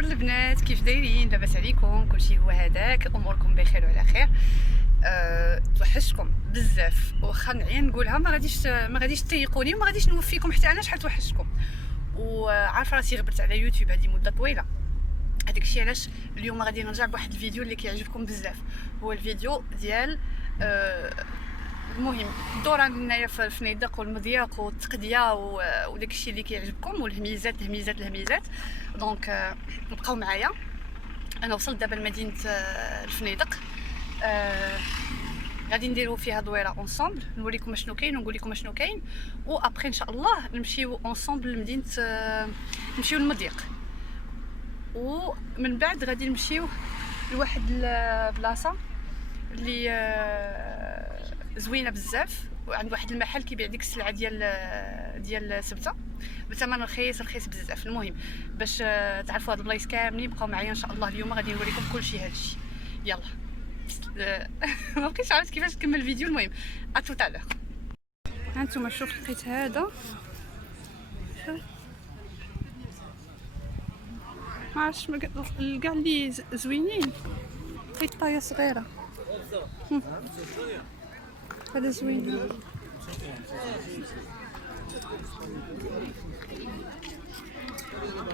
بونجور البنات، كيف دايرين؟ لاباس عليكم؟ كلشي هو هذاك، اموركم بخير وعلى خير. توحشتكم بزاف، واخا نعيا نقولها ما غاديش تضايقوني وما غاديش نوفيكم حتى انا شحال توحشتكم. وعارفه راسي غبرت على يوتيوب هذه مده طويله، هذاك الشيء علاش اليوم غادي نرجع بواحد الفيديو اللي كيعجبكم بزاف. هو الفيديو ديال المهم الدوران هنايا في الفنيدق والمضياق والتقديه وداك الشيء اللي كيعجبكم، والهميزات. دونك بقاو معايا. انا وصلت دابا لمدينه الفنيدق. غادي نديرو فيها دويره اونصومبل، نوريكم شنو كاين ونقول لكم شنو كاين، وابخي ان شاء الله نمشيو اونصومبل لمدينه نمشيو للمضيق، ومن بعد غادي نمشيو لواحد البلاصه اللي زوينه بزاف، وعند واحد المحل كيبيع ديك السلعه ديال سبته بثمن رخيص بزاف. المهم باش تعرفوا هاد البلايص كاملين بقاو معايا ان شاء الله. اليوم غادي نوريكم كلشي هادشي. يلا ما بقيتش عرفت كيفاش نكمل الفيديو. المهم اتو تالور. هانتوما شوف لقيت هذا، ما عرفتش كاع اللي زوينين. لقيت طايه صغيره، هذا زوين.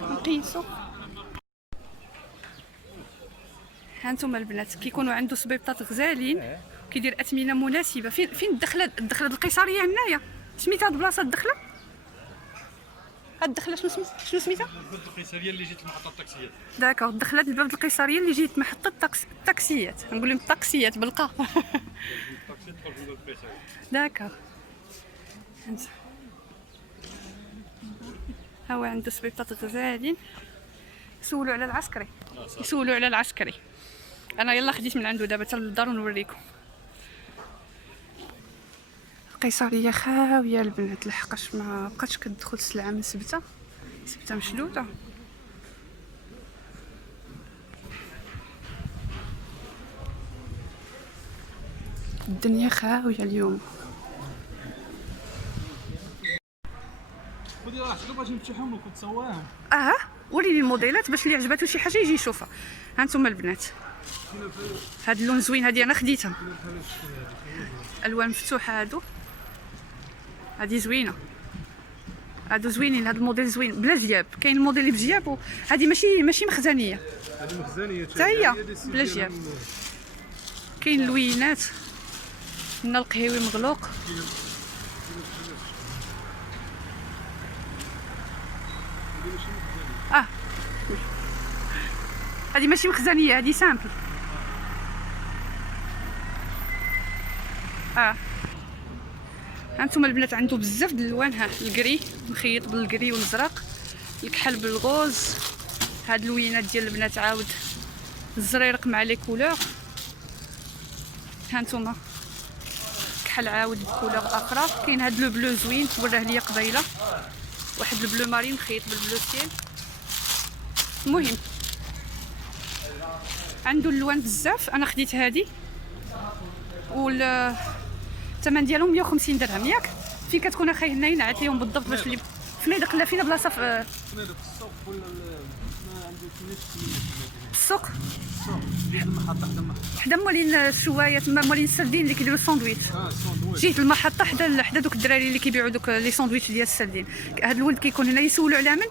نقيسو. هانتوما البنات كيكونوا عنده صبيبطات غزالين، كيدير اثمنه مناسبه. فين الدخله القيصريه هنايا؟ سميتها هاد البلاصه الدخله؟ هاد الدخله شنو سميتها؟ الباب القيصريه اللي جيت محطه الطاكسيات. داكوغ، دخلة الباب القيصريه اللي جيت محطه الطاكسيات. نقول لهم الطاكسيات بالقا. داكوغ. ها هو عنده صبيبطات غزالين. يسولوا على العسكري. انا يلا خديت من عنده دابا حتى للدار ونوريكم. القيصريه خاويه البنات، لحقاش ما بقاتش كتدخل السلعه من سبته مشلوته. الدنيا خاويه اليوم. ودي راه شنو باغي نفتحهم وكنت صواهم. وريني الموديلات باش اللي عجباتو شي حاجه يجي يشوفها. هانتوما البنات، هاد اللون زوين، هادي انا خديتها. الوان مفتوحه هادي زوينه. هادو زوينين، هاد الموديل زوين بلا جياب. كاين الموديل بجياب، هادي ماشي مخزنيه، هذه مخزنيه حتى هي بلا جياب. كاين لوينات، هنا القهيوي مغلوق. هادي ماشي مخزنيه، هادي سامبل. هانتوما البنات عنده بزاف د الالوان. الكري مخيط بالكري والازرق، الكحل بالغوز. هاد اللوينات ديال البنات عاود الزريرق مع لي كولور. هانتوما كحل عاود بكولور اخرى. كاين هاد لو بلو زوين، وراه ليا قبيله، واحد البلو مارين مخيط بالبلو سيل. المهم عنده اللوان بزاف. انا خديت هادي، الثمن ديالهم 150 درهم. ياك فين كتكون اخاي هنا ينعت ليهم بالضبط باش اللي فنيدق لا فينا بلاصه في فنيدق السوق ولا ما عندي السوق. حدا المحطه حدا مولين الشوايه تما، مولين السردين اللي كيديروا الساندويتش. جيت المحطه حدا دوك الدراري اللي كيبيعوا دوك لي ساندويتش ديال السردين. هذا الولد كيكون هنا يسولوا على من؟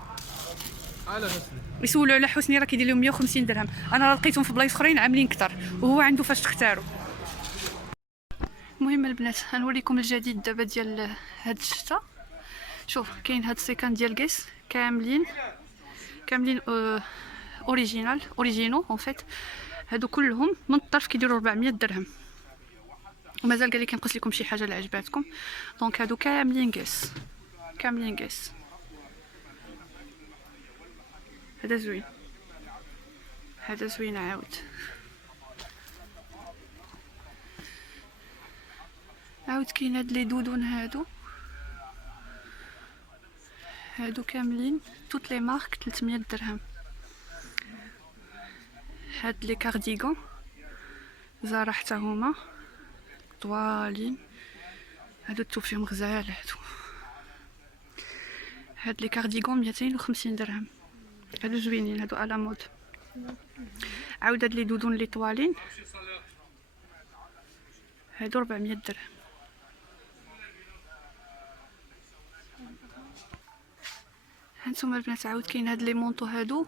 على حسني. يسولوا على حسني، راه كيدير لهم 150 درهم. انا راه لقيتهم في بلايص اخرين عاملين كثر، وهو عنده فاش تختاروا. المهم البنات غنوريكم الجديد دابا ديال هاد الشتا. شوف كاين هاد السيكان ديال كيس كاملين اوريجينو اون فيت. هادو كلهم من الطرف كيديروا 400 درهم، ومازال قال لي كنقص لكم شي حاجه اللي عجباتكم. دونك هادو كاملين كيس. هذا زوين عاود كاين هاد لي دودون. هادو كاملين توت لي مارك 300 درهم. هاد لي كارديغون زارا حتى هما طوالين، هادو التوب فيهم غزال. هاد لي كارديغون 250 درهم. هادو زوينين، هادو على مود. عاود هاد لي دودون لي طوالين، هادو 400 درهم. هانتوما البنات عاود كاين هاد لي مونطو هادو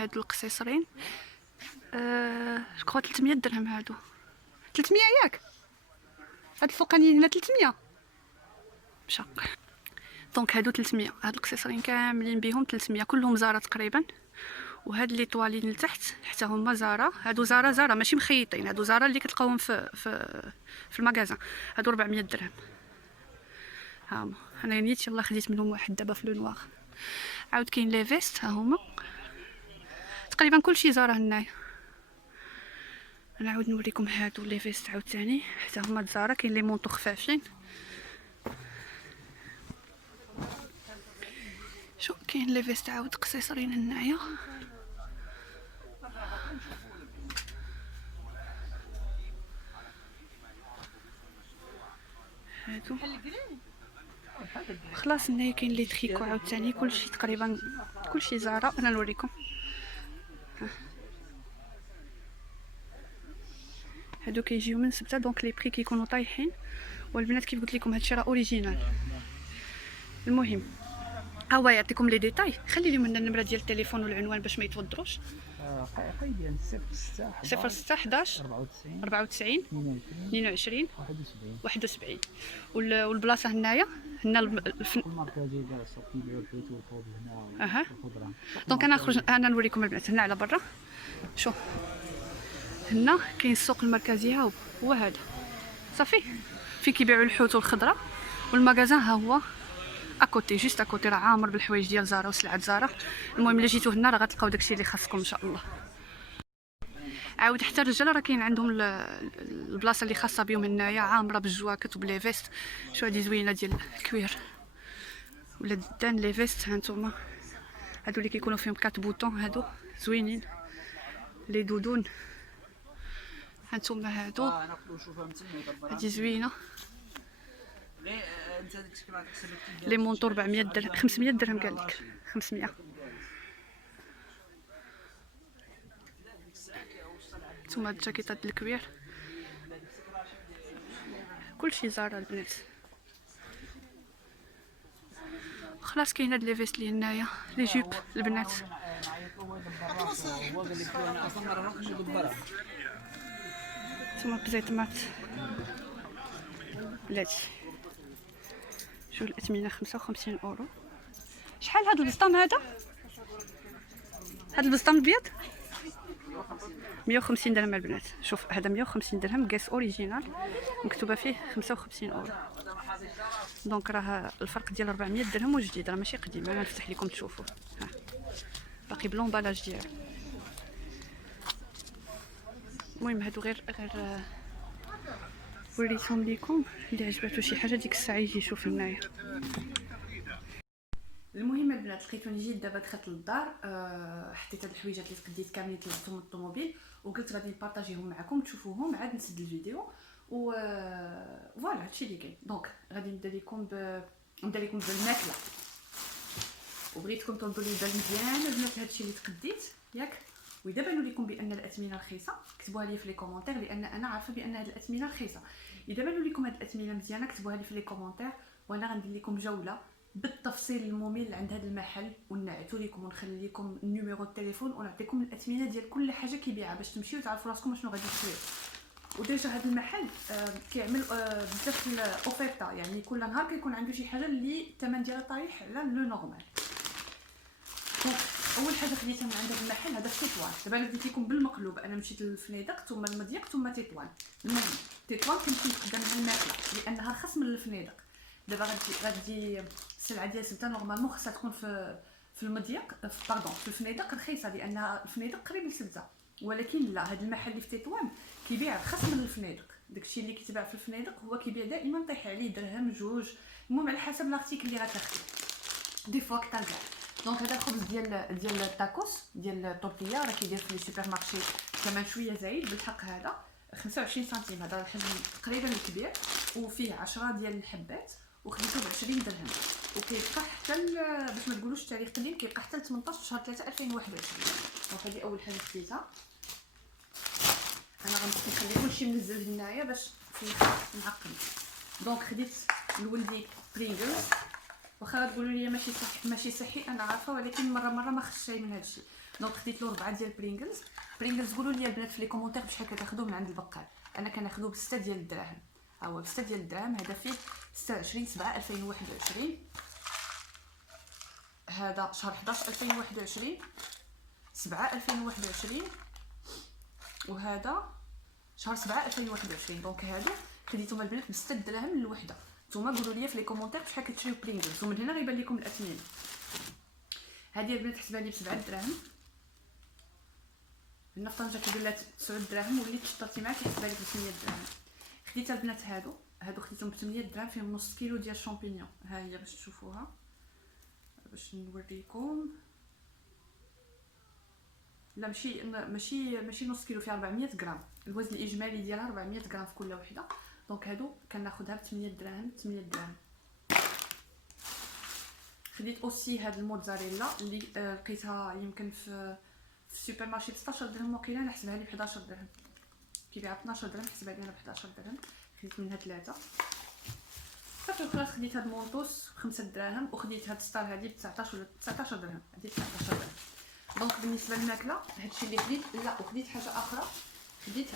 القصيصرين، جو 300 درهم. هادو 300 ياك، هاد الفوقانيين هنا 300 مشاق. دونك هادو 300، هاد القصيصرين كاملين بهم 300، كلهم زارة تقريبا. وهاد لي طوالين لتحت حتى هما زارة، هادو زارة ماشي مخيطين، هادو زارة اللي كتلقاوهم في المغازان. هادو 400 درهم. ها انا نيت يلاه خديت منهم واحد دابا في لو نوار. عاود كاين لي فيست، ها هما تقريبا كلشي زارة هنايا. نعاود نوريكم هادو لي فيست عاوتاني حتى هما زارة. كاين لي مونطو خفافين. شو كاين لي فيست عاود قصيصرين هنايا. هادو خلاص هنايا كاين لي تريكو عاوتاني، كلشي تقريبا كلشي زارة. انا نوريكم هادو كيجيو من سبتة، دونك لي بري كيكونوا طايحين. والبنات كيف قلت لكم هادشي راه اوريجينال. المهم ها هو يعطيكم لي ديتاي. خلي لي من النمره ديال التليفون والعنوان باش ما يتوضروش. حقيقي ديال 06 11 94 22 71. والبلاصه هنايا هنا الماركه ديال السوق كيبيعوا الحوت والخبز هنا والخضره. دونك انا نخرج انا نوريكم البنات هنا على برا. شوف هنا كاين السوق المركزي، ها هو هذا صافي فين كيبيعوا الحوت والخضره. والمغازان ها هو اكوتي، جوست اكوتي، راه عامر بالحوايج ديال زارا وسلعه زارا. المهم الا جيتو هنا راه غتلقاو داكشي اللي خاصكم ان شاء الله. عاود حتى الرجال راه كاين عندهم البلاصه اللي خاصه بهم هنايا، عامره بالجواكت وبلي فيست. شو هادي زوينه ديال الكوير ولا الدان. لي فيست هانتوما هادو اللي كيكونوا فيهم 4 بوطون، هادو زوينين. لي دودون هانتوما هادو، هادي زوينه. لي مونطور 400 درهم 500 درهم قال لك 500. ثم هاد الجاكيطات د الكوير كلشي زارة البنات. خلاص كاين هاد لي فيست لي هنايا، لي جيب البنات. ثم بزيتمات بلاتي. شو الاثمنه 55 اورو. شحال هاد البسطام هذا؟ هاد البسطام الابيض 150 درهم البنات. شوف هذا 150 درهم قيس اوريجينال، مكتوبه فيه 55 اورو. دونك راه الفرق ديال 400 درهم وجديد، راه ماشي قديم. انا نفتح لكم تشوفوا، ها باقي بلومبالاج ديالو. المهم هادو غير وريتهم ليكم. اللي عجباتو شي حاجه ديك الساعه يجي يشوف هنايا. المهم البنات لقيتوني جيت دابا دخلت للدار، حطيت هاد الحويجات اللي تقديت كاملين طلعتهم من الطوموبيل وقلت غادي نبارطاجيهم معكم تشوفوهم عاد نسد الفيديو. و فوالا هادشي اللي كاين. دونك غادي نبدا لكم بالماكله، وبغيتكم تنظروا لي البال مزيان البنات هادشي اللي تقديت ياك. واذا بانوا لكم بان الاثمنه رخيصه كتبوها لي في لي كومونتير، لان انا عارفه بان هاد الاثمنه رخيصه. اذا بانوا لكم هاد الاثمنه مزيانه كتبوها لي في لي كومونتير، وانا غندير لكم جوله بالتفصيل الممل عند هذا المحل، ونعتو لكم ونخلي لكم النيميرو التليفون ونعطيكم الاثمنه ديال كل حاجه كيبيعها باش تمشيو تعرفوا راسكم شنو غادي تشريو. وديجا هذا المحل كيعمل بزاف الاوفيرتا، يعني كل نهار كيكون عنده شي حاجه اللي الثمن ديالها طايح على لو نورمال. اول حاجه خديتها من عند هذا المحل هذا تطوان. دابا انا قلت لكم بالمقلوب، انا مشيت للفنيدق ثم المضيق ثم تطوان. المهم تطوان كنمشي نقدم مع الماكله لانها رخص من الفنيدق. دابا غادي السلعه ديال سبته نورمالمون خاصها تكون في المضيق، باردون في الفنيدق رخيصه لان الفنيدق قريب لسبته. ولكن لا، هذا المحل اللي في تطوان كيبيع رخص من الفنيدق. داكشي اللي كيتباع في الفنيدق هو كيبيع دائما طيح عليه درهم جوج، المهم على حسب لارتيكل اللي غتاخدي دي فوا كتاع كاع. دونك هذا الخبز ديال التاكوس ديال الطورتيا راه كيدير في السوبر مارشي ثمن شويه زايد بالحق. هذا 25 سنتيم، هذا الحجم تقريبا الكبير، وفيه 10 ديال الحبات وخديته ب 20 درهم. وكيبقى حتى باش ما تقولوش التاريخ قديم، كيبقى حتى 18 شهر 3 2021. دونك هذه اول حاجه خديتها. انا غنبقى نخلي كلشي منزل هنايا باش في الاخر نعقم. دونك خديت لولدي برينغلز، واخا تقولوا لي ماشي صحي انا عارفه، ولكن مره ما خصش شي من هادشي. دونك خديت له 4 ديال برينغلز. قولوا لي البنات في لي كومونتير بشحال كتاخذوا من عند البقال. انا كناخذو ب6 ديال الدراهم. ها هو ب6 ديال الدراهم. هذا فيه 26/7/2021. هذا شهر 11 2021 7 2021، وهذا شهر 7 2021. دونك هادو خديتهم البنات ب6 دراهم الوحده. نتوما قولوا لي في لي كومونتير بشحال كتشريو برينغلز، ومن هنا غيبان لكم الاثمنه. هذه البنات حسبها لي ب7 دراهم. هنا في طنجه كيقول لها 9 دراهم، وليت شطرتي معاك كيحسبها لي ب 8 دراهم. خديت البنات هادو خديتهم ب 8 دراهم، فيهم نص كيلو ديال الشامبينيون. ها هي باش تشوفوها، باش نوريكم. لا ماشي نص كيلو، فيها 400 غرام. الوزن الاجمالي ديالها 400 غرام في كل وحده. دونك هادو كناخذها ب 8 دراهم. 8 دراهم. خديت اوسي هاد الموتزاريلا اللي لقيتها يمكن في السوبر مارشي ب 16 درهم، وقيله انا حسبها لي ب 11 درهم. كيبيعها ب 12 درهم، حسبها لي انا ب 11 درهم. خديت منها 3 صافي. خلاص خديت هاد مونطوس ب 5 دراهم، وخديت هاد ستار هادي ب 19 ولا 19 درهم. هادي 19 درهم. دونك بالنسبه للماكله هادشي اللي خديت. لا وخديت حاجه اخرى، خديت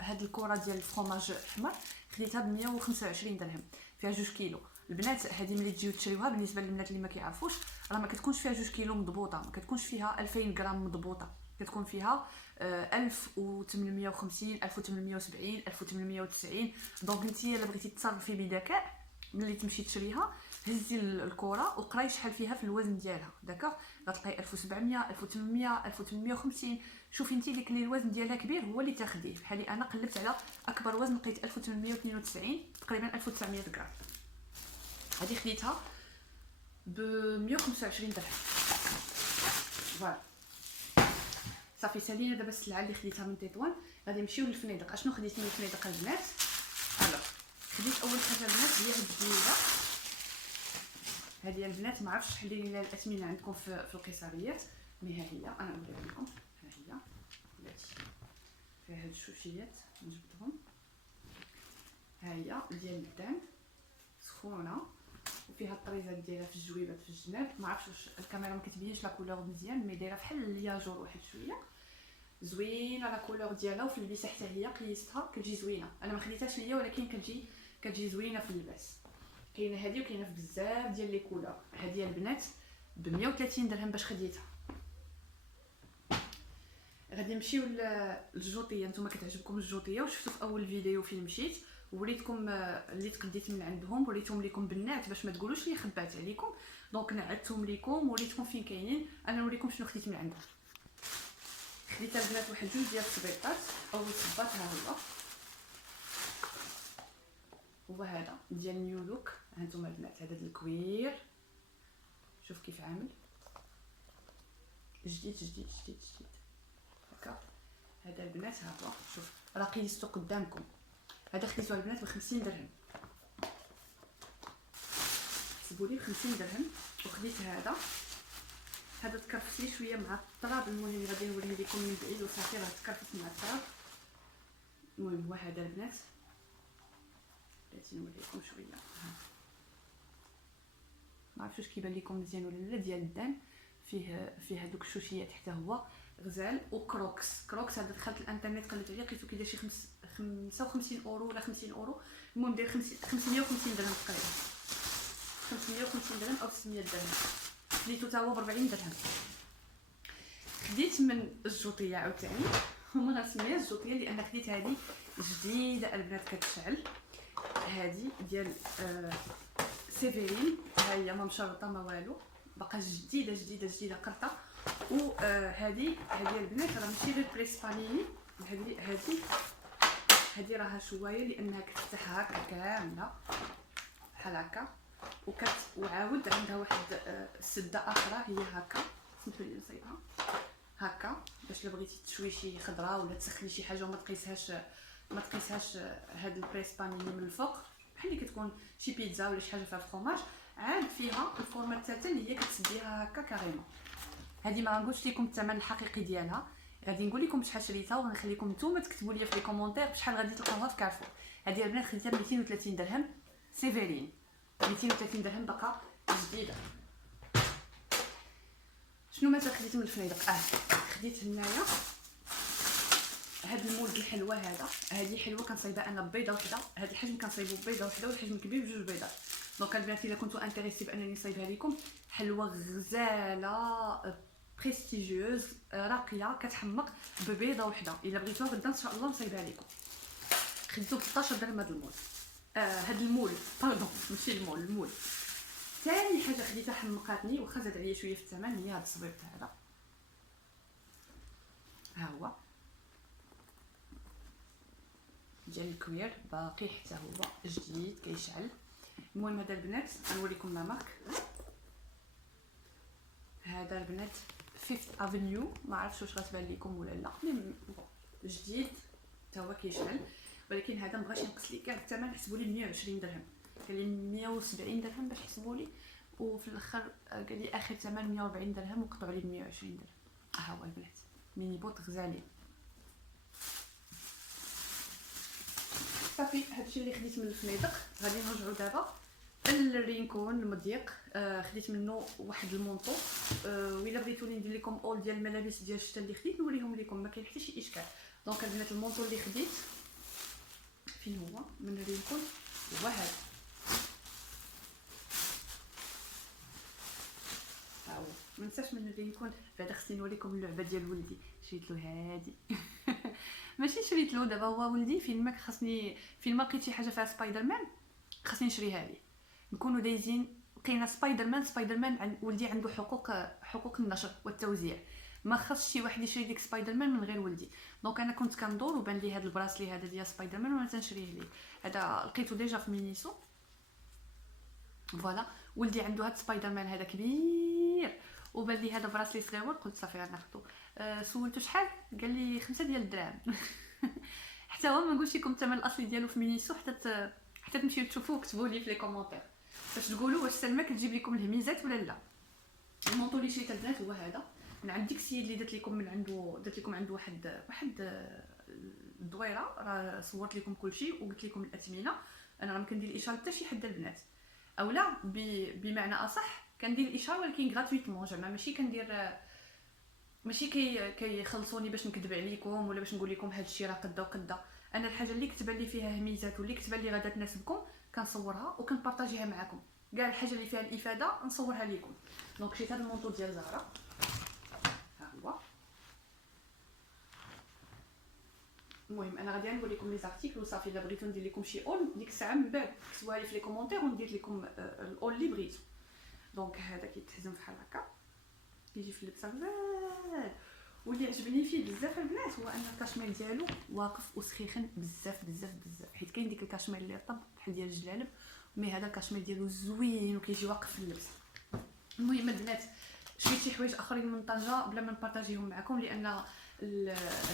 هاد الكره ديال الفرomاج احمر، خديتها ب 125 درهم، فيها 2 كيلو. البنات هذه ملي تجيو تشريوها، بالنسبه للبنات اللي ما كيعرفوش، راه ما كتكونش فيها 2 كيلو مضبوطه، ما كتكونش فيها 2000 غرام مضبوطه، كتكون فيها 1850 1870 1890. دونك نتيا الا بغيتي تصرفي بذكاء ملي تمشي تشريها، هزي الكره وقراي شحال فيها في الوزن ديالها. داكوغ، غتلقاي 1700 1800 1850. شوفي انت اللي الوزن ديالها كبير هو اللي تاخديه. بحالي انا قلبت على اكبر وزن لقيت 1892، تقريبا 1900 غرام. هذه خديتها ب 125 درهم. فوالا صافي. سالينا دابا السلعه اللي خديتها من تطوان. غادي نمشيو للفنادق. اشنو خديت من الفنادق البنات؟ الوغ خديت اول حاجه البنات هي هاد الدويله. هذه البنات ما عرفتش شحال لينا الاثمنه عندكم في القيصريات، مي ها هي انا نوريها لكم. ها هي بلاتي فيها هاد الشوشيات نجبدهم. ها هي ديال الدان سخونه، وفيها الطريزات ديالها في الجويبات في الجناب. ما عرفتش واش الكاميرا ما كتبينش لا كولور مزيان، مي دايره بحال الياجور واحد شويه زوينه لا كولور ديالها، وفي اللبس حتى هي قيستها كتجي زوينه. انا ما خديتهاش ليا، ولكن كتجي زوينه في اللباس. كاينه هذه وكاينه في بزاف ديال لي كولور. هذه البنات ب 130 درهم باش خديتها. غادي نمشيو للجوطيه. نتوما كتعجبكم الجوطيه، وشفتوا في اول فيديو فين مشيت وريتكم اللي تقديت من عندهم، وريتهم لكم بنات باش ما تقولوش لي خبات عليكم. دونك نعدتهم لكم وريتكم فين كاينين. انا نوريكم شنو خديت من عندهم. خديت البنات واحد 2 ديال الصبيطات. اول صباط ها هو هذا ديال نيو لوك. هانتوما البنات هذا الكوير، شوف كيف عامل جديد جديد جديد جديد هكا. هذا البنات ها هو، شوف راه قيستو قدامكم. هذا خديتو البنات ب 50 درهم. حسبوا لي 50 درهم. وخديت هذا تكرفس لي شويه مع الطراب. المهم غادي نوريه لكم من بعيد وصافي راه تكرفس مع الطراب. المهم هو هذا البنات، بغيت نوريكم شويه. ما عرفتش واش كيبان لكم مزيان ولا لا. ديال الدان فيه هذوك الشوشيات حتى هو غزال. وكروكس هذا دخلت الانترنت قلت عليه، لقيتو كيدير شي 55 اورو ولا 50 اورو. المهم داير 550 درهم تقريبا، 550 درهم او 600 درهم. خديتو تا هو ب 40 درهم. خديت من الجوطيه عاوتاني، هما غنسميها الجوطيه لان خديت هذه جديده البنات كتشعل. هذه ديال سيفيرين، ها هي ما مشرطه ما والو، باقا جديده جديده جديده قرطه. وهذه البنات راه ماشي غير بريسبانيني. هذه راها شوايه لانها كتفتح هكا كامله بحال هكا، وعاود عندها واحد السده اخرى هي هكا. سمحوا لي نصيبها هكا باش الا بغيتي تشوي شي خضره ولا تسخني شي حاجه وما تقيسهاش هاد البريسبانيني من الفوق بحال اللي كتكون شي بيتزا ولا شي حاجه فيها فرomاج. عاد فيها الفورمه الثالثه اللي هي كتسديها هكا كاريمون. هذه ما غنقولش لكم الثمن الحقيقي ديالها، غادي نقول لكم شحال شريتها وغنخليكم نتوما تكتبوا لي في لي كومونتير بشحال غادي تلقاوها في كارفور. هذه البنات خديتها ب 230 درهم سيفيرين، 230 درهم باقا جديده. شنو مازال خديت من الفنيدق؟ خديت هنايا هاد المولد الحلوه هذا. هذه حلوه كنصايبها انا بيضه وحده، هذا الحجم كنصايبو بيضه وحده والحجم الكبير بجوج بيضات. دونك البنات الا كنتو انتريسي بانني نصايبها لكم، حلوه غزاله بريستيجيوز راقيه كتحمق ببيضه وحده. الا بغيتوها غدا ان شاء الله نصايبها لكم. خديتو ب 16 درهم هذا المول. هاد المول باردون ماشي المول. ثاني حاجه خديتها حمقاتني وخا زاد عليا شويه في الثمن، هي هاد الصبيط هذا. ها هو ديال الكوير باقي حتى هو جديد كيشعل. المهم هذا البنات غنوريكم لا مارك. هذا البنات فيفث افنيو، ما عرفتش واش غتبان لكم ولا لا، مي جديد حتى هو كيشعل. ولكن هذا مبغاش ينقص لي كاع الثمن، حسبوا لي 120 درهم، قال لي 170 درهم باش يحسبوا لي، وفي الاخر قال لي اخر ثمن 140 درهم وقطعوا لي 120 درهم. ها هو البنات ميني بوط غزالين. صافي هادشي اللي خديت من الفنيدق. غادي نرجعوا دابا الرينكون المضيق. خديت منه واحد المونطو. وإلا بغيتوني ندير لكم اول ديال الملابس ديال الشتا اللي خديت نوريهم لكم، ما كاين حتى شي اشكال. دونك البنات المونطو اللي خديت فين هو من الرينكون هو هذا. ها هو ما نساش من الرينكون. بعدا خصني نوريكم اللعبه ديال ولدي، شريت له هادي ماشي شريت له دابا، هو ولدي فين ما خصني، فين ما لقيت شي حاجه فيها سبايدر مان خصني نشريها ليه. نكونوا دايزين لقينا سبايدر مان ولدي عنده حقوق النشر والتوزيع، ما خصش شي واحد يشري ديك سبايدر مان من غير ولدي. دونك انا كنت كندور وبان لي هذا البراسلي هذا ديال سبايدر مان وانا تنشريه ليه. هذا لقيته ديجا في مينيسو. فوالا ولدي عنده هاد سبايدر مان هذا كبير، وبان لي هذا براسلي صغير، قلت صافي غناخذو. سولته شحال، قال لي 5 ديال الدراهم حتى هو ما نقولش لكم الثمن الاصلي ديالو في مينيسو، حتى تمشيو تشوفوه وكتبوا لي في لي كومونتير باش تقولوا واش سلمى كتجيب لكم الهميزات ولا لا. المونطو اللي شريت البنات هو هذا من عند ديك السيد اللي درت لكم من عنده، درت لكم عنده واحد الدويره، راه صورت لكم كلشي وقلت لكم الاثمنه. انا راه ما كندير الاشاره حتى شي حد البنات، اولا بمعنى اصح كندير الاشاره ولكن غراتويتمون، زعما ماشي كندير، ماشي كيخلصوني باش نكذب عليكم ولا باش نقول لكم هذا الشيء راه قدا وقدا. انا الحاجه اللي كتبان لي فيها هميزات واللي كتبان لي غادا تناسبكم كنصورها وكنبارطاجيها معكم. كاع الحاجه اللي فيها الافاده نصورها لكم. دونك شريت هذا المونطو ديال زهره، ها هو. المهم انا غادي نقول لكم لي زارتيكل وصافي. الا بغيتو ندير لكم شي اول ديك الساعه من بعد كتبوها لي في لي كومونتير وندير لكم الاول اللي بغيتو. دونك هذا كيتحزم بحال هكا، كيجي في اللبسه غزال. واللي عجبني فيه بزاف البنات هو ان الكاشمير ديالو واقف وسخيخن بزاف بزاف بزاف، حيت كاين ديك الكاشمير اللي رطب بحال ديال الجلالب، مي هذا الكاشمير ديالو زوين وكيجي واقف في اللبس. المهم البنات شريت شي حوايج اخرين من طنجه بلا ما نبارطاجيهم معكم، لان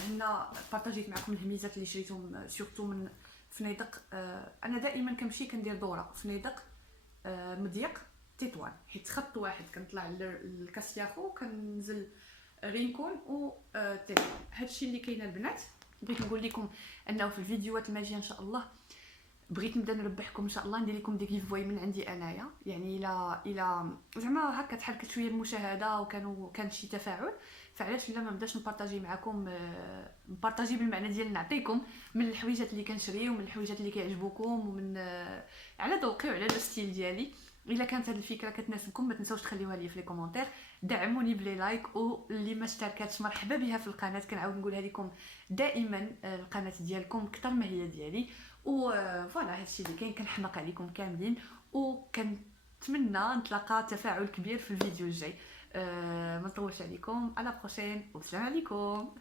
هنا بارطاجيت معكم الهميزات اللي شريتهم سورتو من فنيدق. انا دائما كنمشي كندير دوره فنيدق مضيق تطوان، حيت خط واحد كنطلع للكاسياخو كننزل رينكون و تطوان. هادشي اللي كاين البنات. بغيت نقول لكم انه في الفيديوهات الماجيه ان شاء الله بغيت نبدا نربحكم ان شاء الله، ندير لكم دي جيف واي من عندي انايا. يعني الى زعما هكا تحركت شويه المشاهده كان شي تفاعل، فعلاش لا ما نبداش نبارطاجي معكم، نبارطاجي بالمعنى ديال نعطيكم من الحويجات اللي كنشري ومن الحويجات اللي كيعجبوكم ومن على ذوقي وعلى الستيل ديالي. الا كانت هذه الفكره كتناسبكم ما تنساوش تخليوها لي في لي كومونتير، دعموني بلي لايك، واللي ما اشتركاتش مرحبا بها في القناه. كنعاود نقولها لكم دائما القناه ديالكم اكثر ما هي ديالي. و فوالا هادشي اللي كاين. كنحماق عليكم كاملين وكنتمنى نتلاقى تفاعل كبير في الفيديو الجاي. ما نطولش عليكم، على بروشين والسلام عليكم.